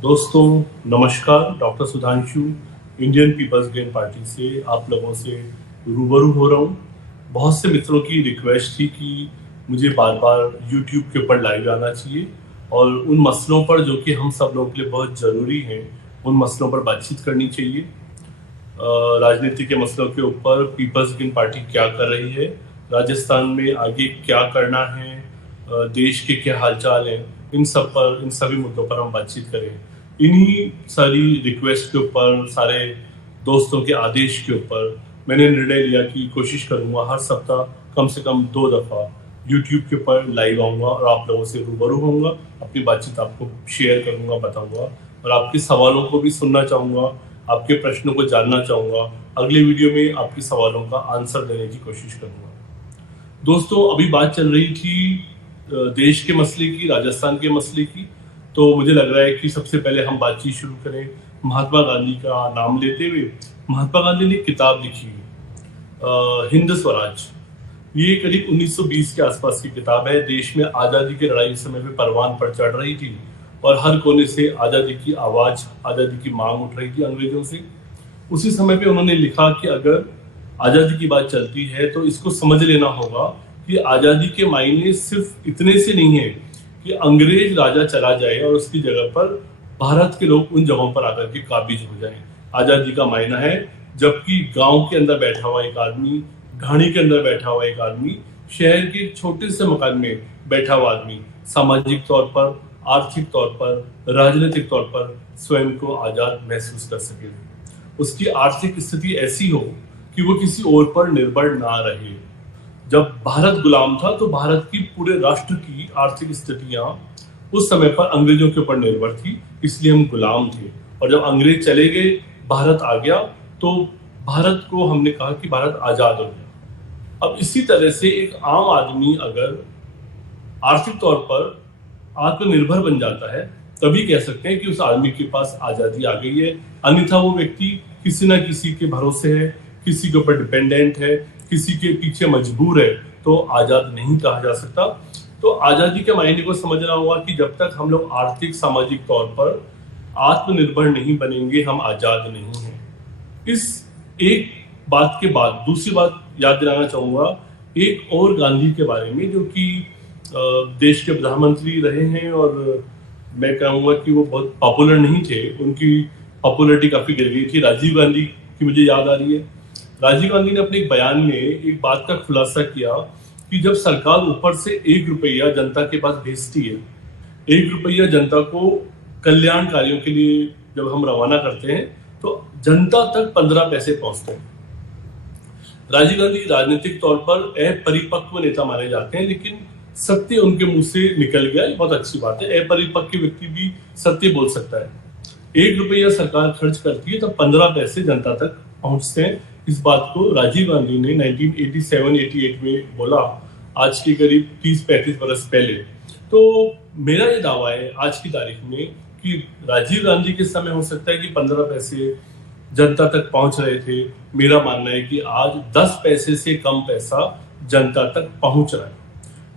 दोस्तों नमस्कार। Doctor Sudhanshu Indian People's Green Party से आप लोगों से रूबरू हो रहा हूँ। बहुत से मित्रों की रिक्वेस्ट थी कि मुझे बार बार यूट्यूब के ऊपर लाइव आना चाहिए और उन मसलों पर जो कि हम सब लोगों के लिए बहुत ज़रूरी हैं उन मसलों पर बातचीत करनी चाहिए। राजनीति के मसलों के ऊपर पीपल्स ग्रीन पार्टी क्या कर रही है, राजस्थान में आगे क्या करना है, देश के क्या हालचाल हैं, इन सभी मुद्दों पर हम बातचीत करें। इन्हीं सारी रिक्वेस्ट के ऊपर, सारे दोस्तों के आदेश के ऊपर मैंने निर्णय लिया कि कोशिश करूंगा हर सप्ताह कम से कम 2 दफ़ा यूट्यूब के ऊपर लाइव आऊँगा और आप लोगों से रूबरू होऊंगा, अपनी बातचीत आपको शेयर करूंगा, बताऊंगा और आपके सवालों को भी सुनना चाहूँगा, आपके प्रश्नों को जानना चाहूँगा। अगले वीडियो में आपके सवालों का आंसर देने की कोशिश करूँगा। दोस्तों अभी बात चल रही थी देश के मसले की, राजस्थान के मसले की, तो मुझे लग रहा है कि सबसे पहले हम बातचीत शुरू करें महात्मा गांधी का नाम लेते हुए। महात्मा गांधी ने किताब लिखी हिंद स्वराज। ये करीब 1920 के आसपास की किताब है। देश में आज़ादी की लड़ाई उस समय पे परवान पर चढ़ रही थी और हर कोने से आज़ादी की आवाज़, आज़ादी की मांग उठ रही थी अंग्रेजों से। उसी समय पे उन्होंने लिखा कि अगर आज़ादी की बात चलती है तो इसको समझ लेना होगा कि आज़ादी के मायने सिर्फ इतने से नहीं है कि अंग्रेज राजा चला जाए और उसकी जगह पर भारत के लोग उन जगहों पर आकर के काबिज हो जाएं। आज़ादी का मायना है जबकि गांव के अंदर बैठा हुआ एक आदमी, ढाणी के अंदर बैठा हुआ एक आदमी, शहर के छोटे से मकान में बैठा हुआ आदमी सामाजिक तौर पर, आर्थिक तौर पर, राजनीतिक तौर पर स्वयं को आज़ाद महसूस कर सके। उसकी आर्थिक स्थिति ऐसी हो कि वो किसी और पर निर्भर ना रहे। जब भारत गुलाम था तो भारत की पूरे राष्ट्र की आर्थिक स्थितियां उस समय पर अंग्रेजों के ऊपर निर्भर थी, इसलिए हम गुलाम थे। और जब अंग्रेज चले गए, भारत आ गया, तो भारत को हमने कहा कि भारत आजाद हो गया। अब इसी तरह से एक आम आदमी अगर आर्थिक तौर पर आत्मनिर्भर बन जाता है तभी कह सकते हैं कि उस आदमी के पास आजादी आ गई है। अन्यथा वो व्यक्ति किसी ना किसी के भरोसे है, किसी के ऊपर डिपेंडेंट है, किसी के पीछे मजबूर है, तो आजाद नहीं कहा जा सकता। तो आजादी के मायने को समझना होगा कि जब तक हम लोग आर्थिक सामाजिक तौर पर आत्मनिर्भर नहीं बनेंगे हम आजाद नहीं हैं। इस एक बात के बाद दूसरी बात याद दिलाना चाहूंगा एक और गांधी के बारे में, जो कि देश के प्रधानमंत्री रहे हैं और मैं कहूँगा कि वो बहुत पॉपुलर नहीं थे, उनकी पॉपुलरिटी काफ़ी गिर गई थी। राजीव गांधी की मुझे याद आ रही है। राजीव गांधी ने अपने एक बयान में एक बात का खुलासा किया कि जब सरकार ऊपर से 1 रुपया जनता के पास भेजती है, 1 रुपया जनता को कल्याण कार्यों के लिए जब हम रवाना करते हैं तो जनता तक 15 पैसे पहुंचते हैं। राजीव गांधी राजनीतिक तौर पर अपरिपक्व नेता माने जाते हैं, लेकिन सत्य उनके मुंह से निकल गया, ये बहुत अच्छी बात है। अपरिपक्व व्यक्ति भी सत्य बोल सकता है। 1 रुपया सरकार खर्च करती है तो 15 पैसे जनता तक पहुंचते हैं। इस बात को राजीव गांधी ने 1987-88 में बोला, आज के करीब 30-35 बरस पहले। तो मेरा ये दावा है आज की तारीख में कि राजीव गांधी के समय हो सकता है कि 15 पैसे जनता तक पहुंच रहे थे। मेरा मानना है कि आज 10 पैसे से कम पैसा जनता तक पहुंच रहा है।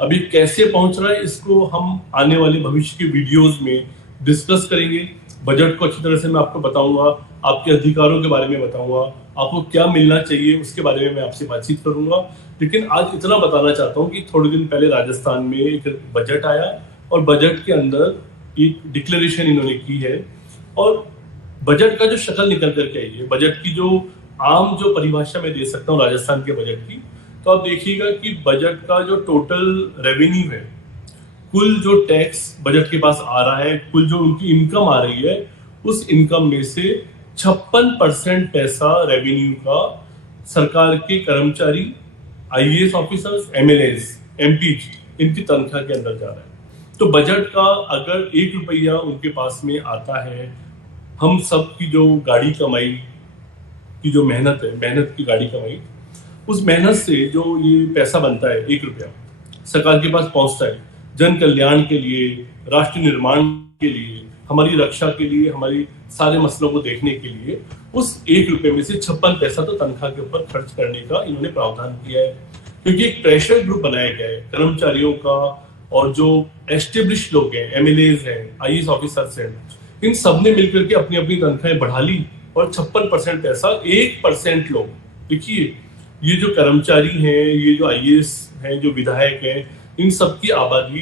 अभी कैसे पहुंच रहा है इसको हम आने वाले भविष्य के वीडियोस में डिस्कस करेंगे। बजट को अच्छी तरह से मैं आपको बताऊंगा, आपके अधिकारों के बारे में बताऊंगा, आपको क्या मिलना चाहिए उसके बारे में मैं आपसे बातचीत करूंगा। लेकिन आज इतना बताना चाहता हूं कि थोड़े दिन पहले राजस्थान में एक बजट आया और बजट के अंदर एक डिक्लेरेशन इन्होंने की है और बजट का जो शक्ल निकल करके आई है, बजट की जो आम जो परिभाषा मैं दे सकता हूँ राजस्थान के बजट की, तो आप देखिएगा कि बजट का जो टोटल रेवेन्यू है, कुल जो टैक्स बजट के पास आ रहा है, कुल जो उनकी इनकम आ रही है, उस इनकम में से 56% पैसा रेवेन्यू का सरकार के कर्मचारी, आईएएस ऑफिसर्स, एमएलएज, एमपीज, इनकी तनख्वाह के अंदर जा रहा है। तो बजट का अगर 1 रुपया उनके पास में आता है, हम सब की जो गाड़ी कमाई की जो मेहनत है, मेहनत की गाड़ी कमाई, उस मेहनत से जो ये पैसा बनता है 1 रुपया सरकार के पास पहुंचता है जन कल्याण के लिए, राष्ट्र निर्माण के लिए, हमारी रक्षा के लिए, हमारी सारे मसलों को देखने के लिए, उस 1 रुपये में से 56 पैसा तो तनख्वाह के ऊपर खर्च करने का इन्होंने प्रावधान किया है। क्योंकि एक प्रेशर ग्रुप बनाया गया है कर्मचारियों का और जो एस्टेब्लिश लोग हैं, एमएलएज हैं, आईएएस ऑफिसर्स हैं, इन सब ने मिलकर के अपनी अपनी तनख्वाहें बढ़ा ली और 56% पैसा 1% लोग, देखिए ये जो कर्मचारी हैं, ये जो IAS हैं, जो विधायक हैं, इन सब की आबादी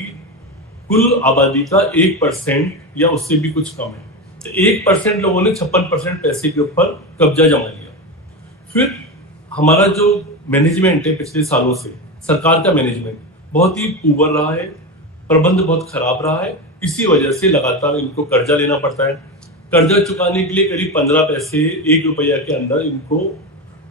कुल आबादी का 1% या उससे भी कुछ कम है। तो 1% लोगों ने 56% पैसे के ऊपर कब्जा जमा लिया। फिर हमारा जो मैनेजमेंट है पिछले सालों से, सरकार का मैनेजमेंट बहुत ही पुअर रहा है, प्रबंध बहुत खराब रहा है। इसी वजह से लगातार इनको कर्जा लेना पड़ता है। कर्जा चुकाने के लिए करीब 15 पैसे 1 रुपया के अंदर इनको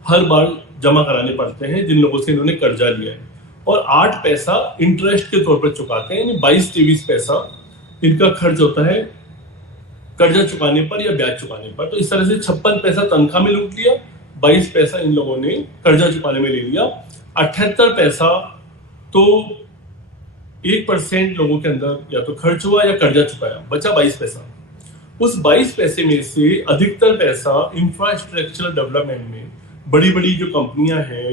हर बार जमा कराने पड़ते हैं जिन लोगों से इन्होंने कर्जा लिया है, और 8 पैसा इंटरेस्ट के तौर पर चुकाते हैं, यानी 22-23 पैसा इनका खर्च होता है कर्जा चुकाने पर या ब्याज चुकाने पर। तो इस तरह से 56 पैसा तनख्वाह में लूट लिया, 22 पैसा इन लोगों ने कर्जा चुकाने में ले लिया, 78 पैसा तो 1% लोगों के अंदर या तो खर्च हुआ या कर्जा चुकाया, बचा 22 पैसा। उस 22 पैसे में से अधिकतर पैसा इंफ्रास्ट्रक्चरल डेवलपमेंट में बड़ी बड़ी जो कंपनियां हैं,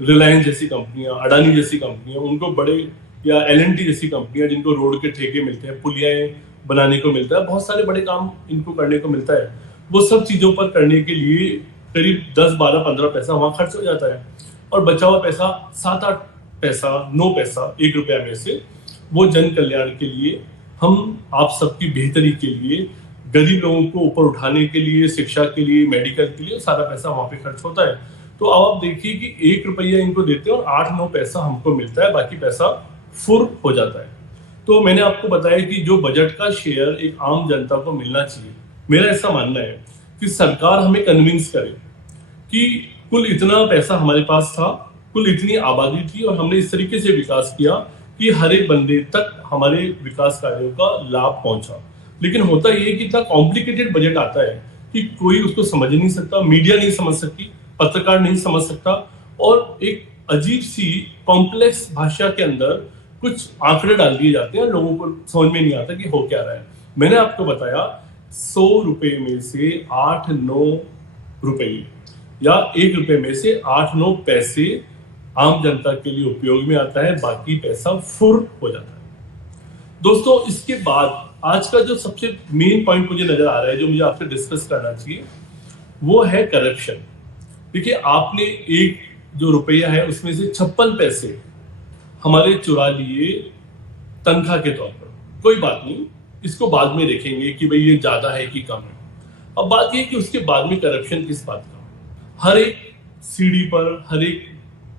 रिलायंस जैसी कंपनियां, अडानी जैसी कंपनियां, उनको बड़े या L&T जैसी कंपनियां जिनको रोड के ठेके मिलते हैं, पुलियाएं बनाने को मिलता है, बहुत सारे बड़े काम इनको करने को मिलता है, वो सब चीजों पर करने के लिए करीब 10, 12, 15 पैसा वहां खर्च हो जाता है, और बचा हुआ पैसा 7, 8 पैसा 9 पैसा 1 रुपया में से वो जन कल्याण के लिए, हम आप सबकी बेहतरी के लिए, गरीब लोगों को ऊपर उठाने के लिए, शिक्षा के लिए, मेडिकल के लिए सारा पैसा वहां पे खर्च होता है। तो अब आप देखिए कि 1 रुपया इनको देते हैं और 8-9 पैसा हमको मिलता है, बाकी पैसा फुर हो जाता है। तो मैंने आपको बताया कि जो बजट का शेयर एक आम जनता को मिलना चाहिए, मेरा ऐसा मानना है कि सरकार हमें कन्विंस करे कि कुल इतना पैसा हमारे पास था, कुल इतनी आबादी थी, और हमने इस तरीके से विकास किया कि हर एक बंदे तक हमारे विकास कार्यों का लाभ पहुंचा। लेकिन होता यह कि इतना कॉम्प्लिकेटेड बजट आता है कि कोई उसको समझ नहीं सकता, मीडिया नहीं समझ सकती, पत्रकार नहीं समझ सकता, और एक अजीब सी कॉम्प्लेक्स भाषा के अंदर कुछ आंकड़े डाल दिए जाते हैं, लोगों को समझ में नहीं आता कि हो क्या रहा है। मैंने आपको बताया 100 रुपए में से 8-9 रुपए या 1 रुपए में से 8-9 पैसे आम जनता के लिए उपयोग में आता है, बाकी पैसा फुर हो जाता है। दोस्तों, इसके बाद आज का जो सबसे मेन पॉइंट मुझे नजर आ रहा है, जो मुझे आपसे डिस्कस करना चाहिए, वो है करप्शन। देखिए, आपने एक जो रुपया है उसमें से 56 पैसे हमारे चुरा लिए तनख्वाह के तौर पर। कोई बात नहीं, इसको बाद में देखेंगे कि भाई ये ज्यादा है कि कम है। अब बात ये कि उसके बाद में करप्शन किस बात का, हर एक सीढ़ी पर, हर एक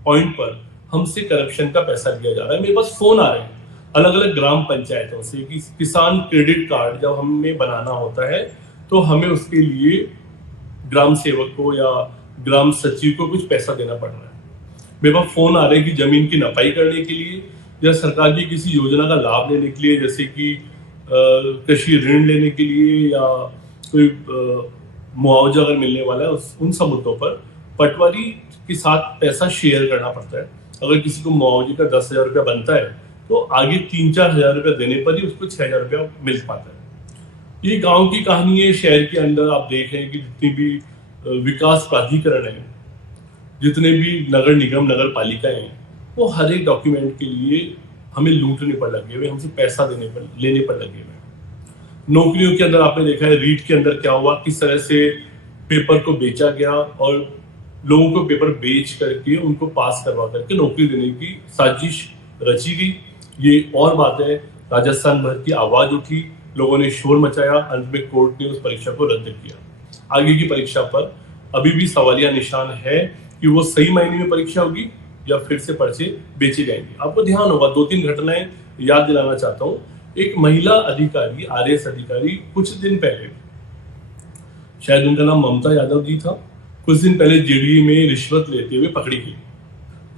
पॉइंट पर हमसे करप्शन का पैसा लिया जा रहा है। मेरे पास फोन आ रहे हैं अलग अलग ग्राम पंचायतों से कि किसान क्रेडिट कार्ड जब हमें बनाना होता है तो हमें उसके लिए ग्राम सेवक को या ग्राम सचिव को कुछ पैसा देना पड़ रहा है। मेरे पास फोन आ रहे हैं कि जमीन की नपाई करने के लिए या सरकार की किसी योजना का लाभ लेने के लिए, जैसे कि कृषि ऋण लेने के लिए या कोई मुआवजा अगर मिलने वाला है, उन सब मुद्दों पर पटवारी के साथ पैसा शेयर करना पड़ता है। अगर किसी को मुआवजे का 10,000 रुपया बनता है तो आगे 3-4 हजार रुपया देने पर ही उसको 6,000 रुपया मिल पाता है। ये गांव की कहानी है। शहर के अंदर आप देख रहे हैं कि जितनी भी विकास प्राधिकरण है, जितने भी नगर निगम, नगर पालिकाएं हैं, वो हर एक डॉक्यूमेंट के लिए हमें लूटने पर लगे हुए, हमसे पैसा लेने पर लगे हुए। नौकरियों के अंदर आपने देखा है रीट के अंदर क्या हुआ, किस तरह से पेपर को बेचा गया और लोगों को पेपर बेच करके उनको पास करवा करके नौकरी देने की साजिश रची गई। ये और बात है, राजस्थान भर की आवाज उठी, लोगों ने शोर मचाया, अंत में कोर्ट ने उस परीक्षा को रद्द किया। आगे की परीक्षा पर अभी भी सवालिया निशान है कि वो सही मायने में परीक्षा होगी या फिर से पर्चे बेचे जाएंगे। आपको ध्यान होगा, 2-3 घटनाएं याद दिलाना चाहता हूँ। एक महिला अधिकारी, RS अधिकारी, कुछ दिन पहले, शायद उनका नाम ममता यादव जी था, कुछ दिन पहले JDA में रिश्वत लेते हुए पकड़ी गई।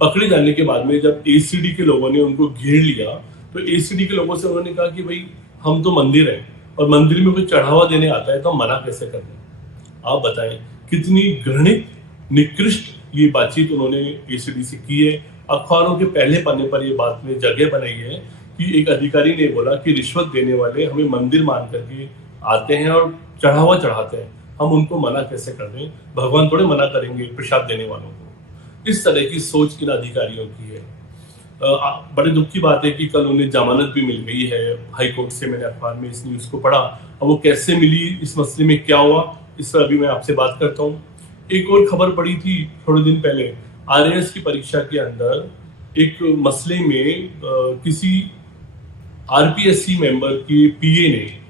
पकड़े जाने के बाद में जब ACD के लोगों ने उनको घेर लिया तो ACD के लोगों से उन्होंने कहा कि भाई हम तो मंदिर है और मंदिर में कोई चढ़ावा देने आता है तो हम मना कैसे कर दें। आप बताएं कितनी घृणित, निकृष्ट ये बातचीत उन्होंने ACD से की है। अखबारों के पहले पन्ने पर ये बात में जगह बनाई है कि एक अधिकारी ने बोला कि रिश्वत देने वाले हमें मंदिर मान करके आते हैं और चढ़ावा चढ़ाते हैं, हम उनको मना कैसे कर दें, भगवान थोड़े मना करेंगे प्रसाद देने वालों को। इस तरह की सोच इन अधिकारियों की है। बड़े दुख की बात है कि कल उन्हें जमानत भी मिल गई है हाई कोर्ट से। मैंने अखबार में इस न्यूज़ को पढ़ा। अब वो कैसे मिली, इस मसले में क्या हुआ, इस पर अभी मैं आपसे बात करता हूँ। एक और खबर पड़ी थी थोड़े दिन पहले, आरएएस की परीक्षा के अंदर एक मसले में किसी आरपीएससी मेंबर के पीए ने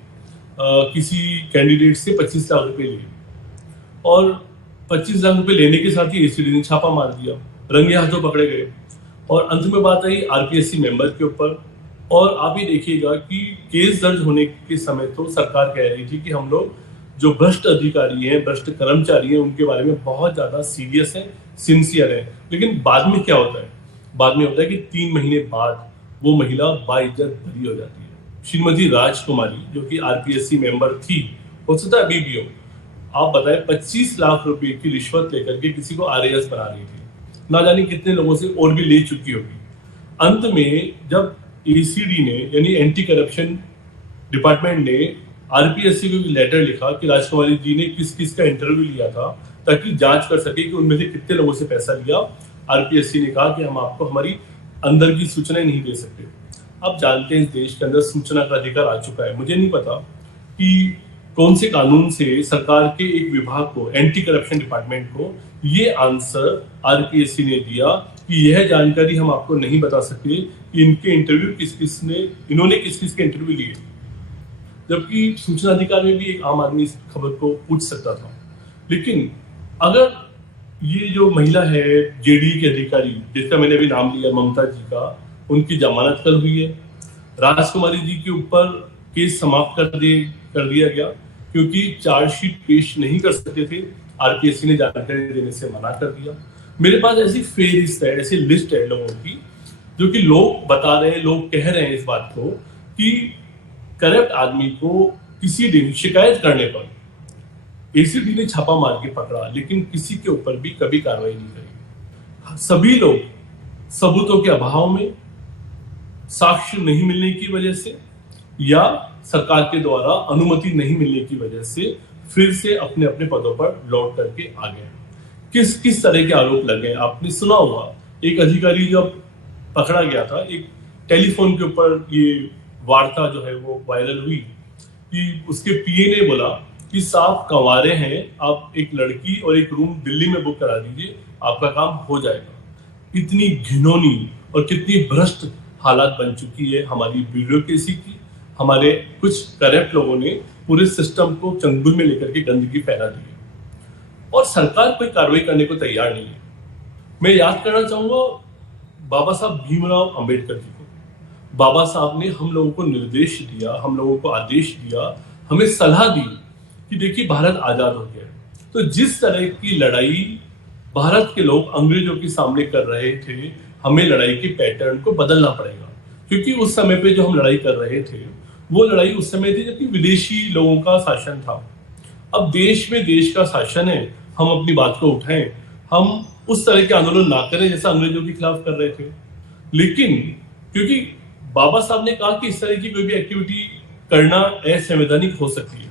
किसी कैंडिडेट से 25 लाख रुपए लिए और 25 लाख रुपए लेने के साथ ही एसीडी ने छापा मार दिया, रंगे हाथों पकड़े गए और अंत में बात आई आरपीएससी मेंबर के ऊपर। और आप ही देखिएगा कि केस दर्ज होने के समय तो सरकार कह रही थी कि हम लोग जो भ्रष्ट अधिकारी हैं, भ्रष्ट कर्मचारी हैं, उनके बारे में बहुत ज्यादा सीरियस है, सिंसियर है। लेकिन बाद में क्या होता है? बाद में होता है कि 3 महीने बाद वो महिला बाइज्जत बरी हो जाती है। श्रीमती राजकुमारी जो कि आरपीएससी मेंबर थी, हो सकता है अभी भी हो, आप बताएं 25 लाख रुपए की रिश्वत लेकर के किसी को आरएएस बना रही थी, ना जाने कितने लोगों से और भी ले चुकी होगी। अंत में जब एसीडी ने यानी एंटी करप्शन डिपार्टमेंट ने आरपीएससी को लेटर लिखा कि राजकुमारी जी ने किस किस का इंटरव्यू लिया था ताकि जांच कर सके कि उनमें से कितने लोगों से पैसा लिया, आरपीएससी ने कहा कि हम आपको हमारी अंदर की सूचनाएं नहीं दे सकते। आप जानते हैं इस देश के अंदर सूचना का अधिकार आ चुका है। मुझे नहीं पता कि कौन से कानून से सरकार के एक विभाग को, एंटी करप्शन डिपार्टमेंट को, ये आंसर आरपीएससी ने दिया कि यह जानकारी हम आपको नहीं बता सकते कि इनके इंटरव्यू इन्होंने किस किस के इंटरव्यू लिए। जबकि सूचना अधिकार में भी एक आम आदमी इस खबर को पूछ सकता था। लेकिन अगर ये जो महिला है जेडीए की अधिकारी, जिसका मैंने अभी नाम लिया, ममता जी का, उनकी जमानत कल हुई है। राजकुमारी जी के ऊपर केस समाप्त कर दिया गया क्योंकि चार्जशीट पेश नहीं कर सकते थे, आरपीएससी ने जानकारी देने से मना कर दिया। मेरे पास ऐसी फेहरिस्त है, ऐसी लिस्ट है लोगों की जो कि लोग बता रहे हैं, लोग कह रहे हैं इस बात को कि करप्ट आदमी को किसी दिन शिकायत करने पर एसीडी ने छापा मार के पकड़ा, लेकिन किसी के ऊपर भी कभी कार्रवाई नहीं करी। सभी लोग सबूतों के अभाव में, साक्ष्य नहीं मिलने की वजह से या सरकार के द्वारा अनुमति नहीं मिलने की वजह से फिर से अपने अपने पदों पर लौट करके आ गए। किस किस तरह के आरोप लगे आपने सुना होगा। एक अधिकारी जब पकड़ा गया था, एक टेलीफोन के ऊपर ये वार्ता जो है वो वायरल हुई कि उसके पीए ने बोला कि साहब कंवारे हैं, आप एक लड़की और एक रूम दिल्ली में बुक करा दीजिए, आपका काम हो जाएगा। इतनी घिनौनी और कितनी भ्रष्ट हालात बन चुकी है हमारी ब्यूरोक्रेसी की। हमारे कुछ करप्ट लोगों ने पूरे सिस्टम को चंगुल में लेकर के गंदगी फैला दी है और सरकार कोई कार्रवाई करने को तैयार नहीं है। मैं याद करना चाहूंगा बाबा साहब भीमराव अंबेडकर जी को। बाबा साहब ने हम लोगों को निर्देश दिया, हम लोगों को आदेश दिया, हमें सलाह दी कि देखिए भारत आजाद हो गया। तो जिस तरह की लड़ाई भारत के लोग अंग्रेजों के सामने कर रहे थे, हमें लड़ाई के पैटर्न को बदलना पड़ेगा। क्योंकि उस समय पे जो हम लड़ाई कर रहे थे वो लड़ाई उस समय थी जबकि विदेशी लोगों का शासन था। अब देश में देश का शासन है, हम अपनी बात को उठाएं, हम उस तरह के आंदोलन ना करें जैसा अंग्रेजों के खिलाफ कर रहे थे। लेकिन क्योंकि बाबा साहब ने कहा कि इस तरह की कोई भी एक्टिविटी करना असंवैधानिक हो सकती है,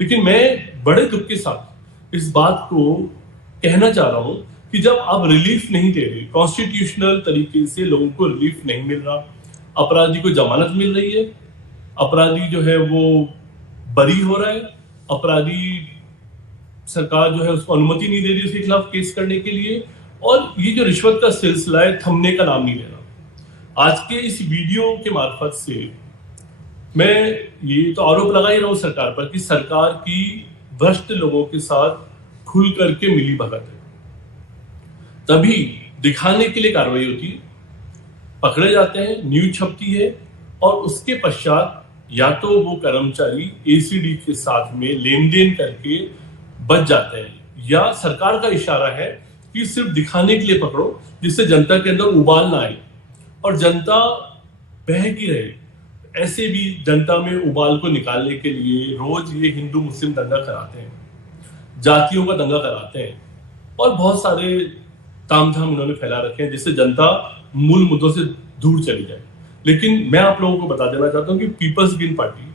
लेकिन मैं बड़े दुख के साथ इस बात को कहना चाह रहा हूं कि जब आप रिलीफ नहीं दे रहे, कॉन्स्टिट्यूशनल तरीके से लोगों को रिलीफ नहीं मिल रहा, अपराधी को जमानत मिल रही है, अपराधी जो है वो बरी हो रहा है, अपराधी सरकार जो है उसको अनुमति नहीं दे रही उसके खिलाफ केस करने के लिए, और ये जो रिश्वत का सिलसिला है थमने का नाम नहीं ले रहा। आज के इस वीडियो के मार्फत से मैं ये तो आरोप लगा ही रहा हूं सरकार पर कि सरकार की भ्रष्ट लोगों के साथ खुल करके मिली भगत है, तभी दिखाने के लिए कार्रवाई होती है, पकड़े जाते हैं, न्यूज छपती है और उसके पश्चात या तो वो कर्मचारी एसीडी के साथ में लेन देन करके बच जाते हैं, या सरकार का इशारा है कि सिर्फ दिखाने के लिए पकड़ो जिससे जनता के अंदर उबाल ना आए और जनता बहकी रहे। ऐसे भी जनता में उबाल को निकालने के लिए रोज ये हिंदू मुस्लिम दंगा कराते हैं, जातियों का दंगा कराते हैं और बहुत सारे तामझाम उन्होंने फैला रखे हैं जिससे जनता मूल मुद्दों से दूर चली जाए। लेकिन मैं आप लोगों को बता देना चाहता हूं कि पीपल्स ग्रीन पार्टी,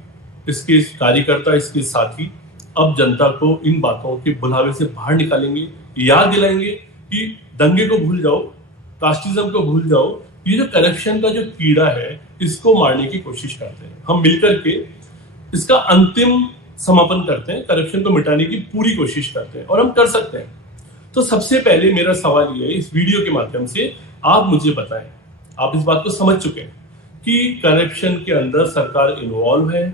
इसके कार्यकर्ता, इसके साथी अब जनता को इन बातों के बुलावे से बाहर निकालेंगे, याद दिलाएंगे कि दंगे को भूल जाओ, कास्टिज्म को भूल जाओ, ये जो करप्शन का जो कीड़ा है, इसको मारने की कोशिश करते हैं। हम मिलकर के इसका अंतिम समापन करते हैं, करप्शन को मिटाने की पूरी कोशिश करते हैं और हम कर सकते हैं। तो सबसे पहले मेरा सवाल ये है, इस वीडियो के माध्यम से आप मुझे बताएं, आप इस बात को समझ चुके हैं कि करप्शन के अंदर सरकार इन्वॉल्व है,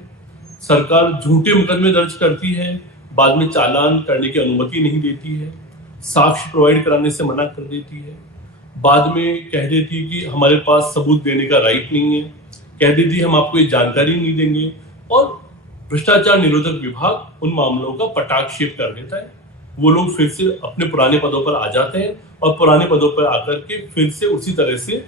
सरकार झूठे मुकदमे दर्ज करती है, बाद में चालान करने की अनुमति नहीं देती है, साक्ष्य प्रोवाइड कराने से मना कर देती है, बाद में कह देती है कि हमारे पास सबूत देने का राइट नहीं है, कह देती है हम आपको ये जानकारी नहीं देंगे, और भ्रष्टाचार निरोधक विभाग उन मामलों का पटाक्षेप कर देता है। वो लोग फिर से अपने पुराने पदों पर आ जाते हैं और पुराने पदों पर आकर के फिर से उसी तरह से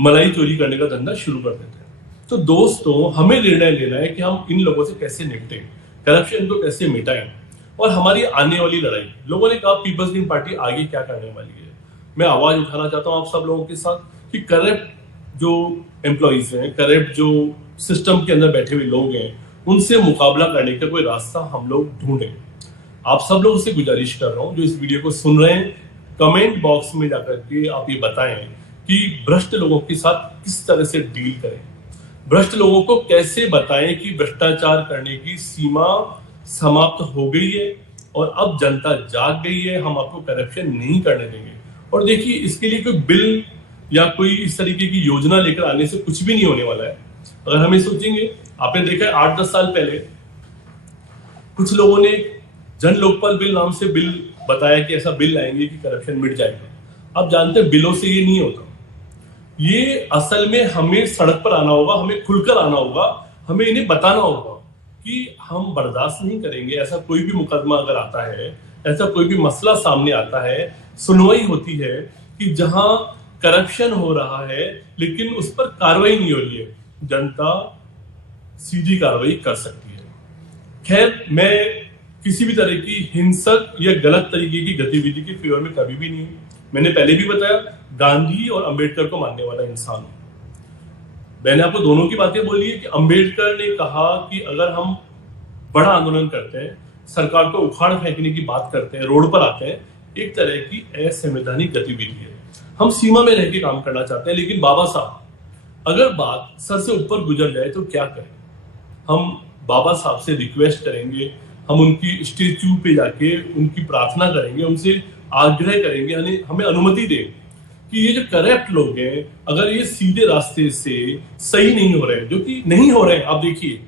मलाई चोरी करने का धंधा शुरू कर देते हैं। तो दोस्तों, हमें निर्णय लेना है कि हम इन लोगों से कैसे निपटें, करप्शन को कैसे मिटाएं, और हमारी आने वाली लड़ाई, लोगों ने कहा पीपल्स ग्रीन पार्टी आगे क्या करने वाली है। मैं आवाज उठाना चाहता हूं आप सब लोगों के साथ कि करप्ट जो एम्प्लॉइज हैं, करप्ट जो सिस्टम के अंदर बैठे हुए लोग हैं, उनसे मुकाबला करने का कोई रास्ता हम लोग ढूंढें। आप सब लोगों से गुजारिश कर रहा हूं जो इस वीडियो को सुन रहे हैं, कमेंट बॉक्स में जाकर के आप ये बताएं कि भ्रष्ट लोगों के साथ किस तरह से डील करें, भ्रष्ट लोगों को कैसे बताएं कि भ्रष्टाचार करने की सीमा समाप्त हो गई है और अब जनता जाग गई है, हम आपको करप्शन नहीं करने देंगे। और देखिए, इसके लिए कोई बिल या कोई इस तरीके की योजना लेकर आने से कुछ भी नहीं होने वाला है। अगर हम ये सोचेंगे, आपने देखा है 8-10 साल पहले कुछ लोगों ने जन लोकपाल बिल नाम से बिल बताया कि ऐसा बिल लाएंगे कि करप्शन मिट जाएगा। आप जानते हैं बिलों से ये नहीं होता। ये असल में हमें सड़क पर आना होगा, हमें खुलकर आना होगा, हमें इन्हें बताना होगा कि हम बर्दाश्त नहीं करेंगे। ऐसा कोई भी मुकदमा अगर आता है, ऐसा कोई भी मसला सामने आता है, सुनवाई होती है कि जहां करप्शन हो रहा है लेकिन उस पर कार्रवाई नहीं हो रही है, जनता सीधी कार्रवाई कर सकती है। खैर, मैं किसी भी तरह की हिंसक या गलत तरीके की गतिविधि के फेवर में कभी भी नहीं हूं। मैंने पहले भी बताया, गांधी और अंबेडकर को मानने वाला इंसान हूं। मैंने आपको दोनों की बातें बोली है कि अंबेडकर ने कहा कि अगर हम बड़ा आंदोलन करते हैं, सरकार को उखाड़ फेंकने की बात करते हैं, रोड पर आते हैं, एक तरह की असंवैधानिक गतिविधि है। हम सीमा में रह के काम करना चाहते हैं, लेकिन बाबा साहब, अगर बात सर से ऊपर गुजर जाए तो क्या करें? हम बाबा साहब से रिक्वेस्ट करेंगे, हम उनकी स्टेच्यू पे जाके उनकी प्रार्थना करेंगे, उनसे आग्रह करेंगे हमें अनुमति दें कि ये जो करप्ट लोग हैं, अगर ये सीधे रास्ते से सही नहीं हो रहे हैं, जो कि नहीं हो रहे हैं, आप देखिए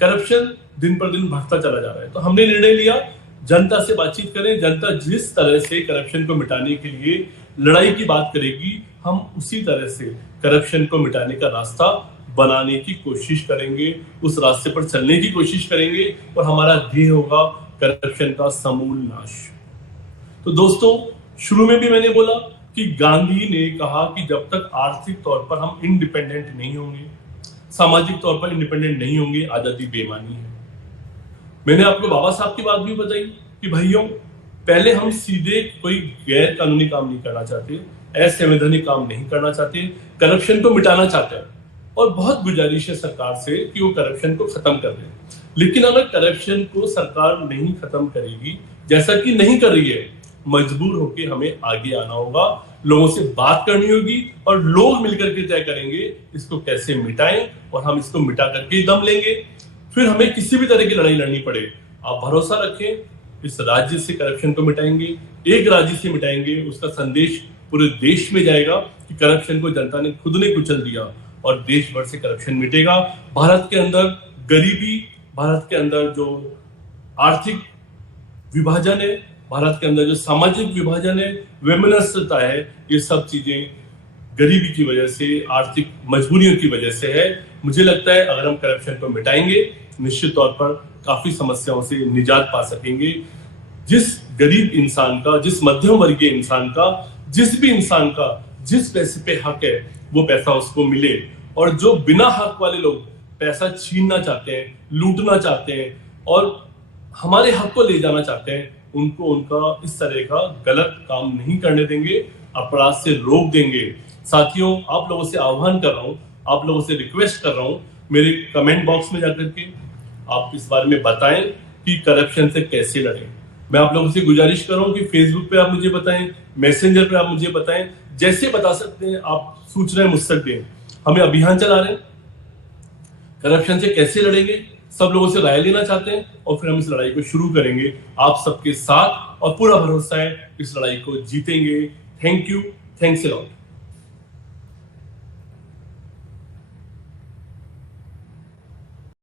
करप्शन दिन पर दिन बढ़ता चला जा रहा है, तो हमने निर्णय लिया जनता से बातचीत करें। जनता जिस तरह से करप्शन को मिटाने के लिए लड़ाई की बात करेगी, हम उसी तरह से करप्शन को मिटाने का रास्ता बनाने की कोशिश करेंगे, उस रास्ते पर चलने की कोशिश करेंगे, और हमारा ध्येय होगा करप्शन का समूल नाश। तो दोस्तों, शुरू में भी मैंने बोला कि गांधी ने कहा कि जब तक आर्थिक तौर पर हम इंडिपेंडेंट नहीं होंगे, सामाजिक तौर पर इंडिपेंडेंट नहीं होंगे, आजादी बेईमानी है। मैंने आपको बाबा साहब की बात भी बताई कि भाइयों, पहले हम सीधे कोई गैर कानूनी काम नहीं करना चाहते, असंवैधानिक काम नहीं करना चाहते, करप्शन को मिटाना चाहते हैं, और बहुत गुजारिश है सरकार से कि वो करप्शन को खत्म कर दे। लेकिन अगर करप्शन को सरकार नहीं खत्म करेगी, जैसा कि नहीं कर रही है, मजबूर होकर हमें आगे आना होगा, लोगों से बात करनी होगी, और लोग मिलकर के तय करेंगे इसको कैसे मिटाएं, और हम इसको मिटा करके दम लेंगे। फिर हमें किसी भी तरह की लड़ाई लड़नी पड़े, आप भरोसा रखें, इस राज्य से करप्शन को मिटाएंगे। एक राज्य से मिटाएंगे, उसका संदेश पूरे देश में जाएगा कि करप्शन को जनता ने खुद ने कुचल दिया, और देश भर से करप्शन मिटेगा। भारत के अंदर गरीबी, भारत के अंदर जो आर्थिक विभाजन है, भारत के अंदर जो सामाजिक विभाजन है, वैमनस्यता है, ये सब चीजें गरीबी की वजह से, आर्थिक मजबूरियों की वजह से है। मुझे लगता है अगर हम करप्शन को मिटाएंगे, निश्चित तौर पर काफी समस्याओं से निजात पा सकेंगे। जिस गरीब इंसान का, जिस मध्यम वर्गीय इंसान का, जिस भी इंसान का जिस पैसे पे हक है, वो पैसा उसको मिले, और जो बिना हक वाले लोग पैसा छीनना चाहते हैं, लूटना चाहते हैं, और हमारे हक को ले जाना चाहते हैं, उनको उनका इस तरह का गलत काम नहीं करने देंगे, अपराध से रोक देंगे। साथियों, आप लोगों से आह्वान कर रहा हूं, आप लोगों से रिक्वेस्ट कर रहा हूं, मेरे कमेंट बॉक्स में जाकर के आप इस बारे में बताएं कि करप्शन से कैसे लड़ें। मैं आप लोगों से गुजारिश कर रहा हूं कि फेसबुक पे आप मुझे बताएं, मैसेंजर पे आप मुझे बताएं, जैसे बता सकते हैं आप सूचनाएं मुझ तक दें। हमें अभियान चला रहे हैं, करप्शन से कैसे लड़ेंगे, सब लोगों से राय लेना चाहते हैं और फिर हम इस लड़ाई को शुरू करेंगे आप सबके साथ और पूरा भरोसा है इस लड़ाई को जीतेंगे। Thank you, thanks a lot.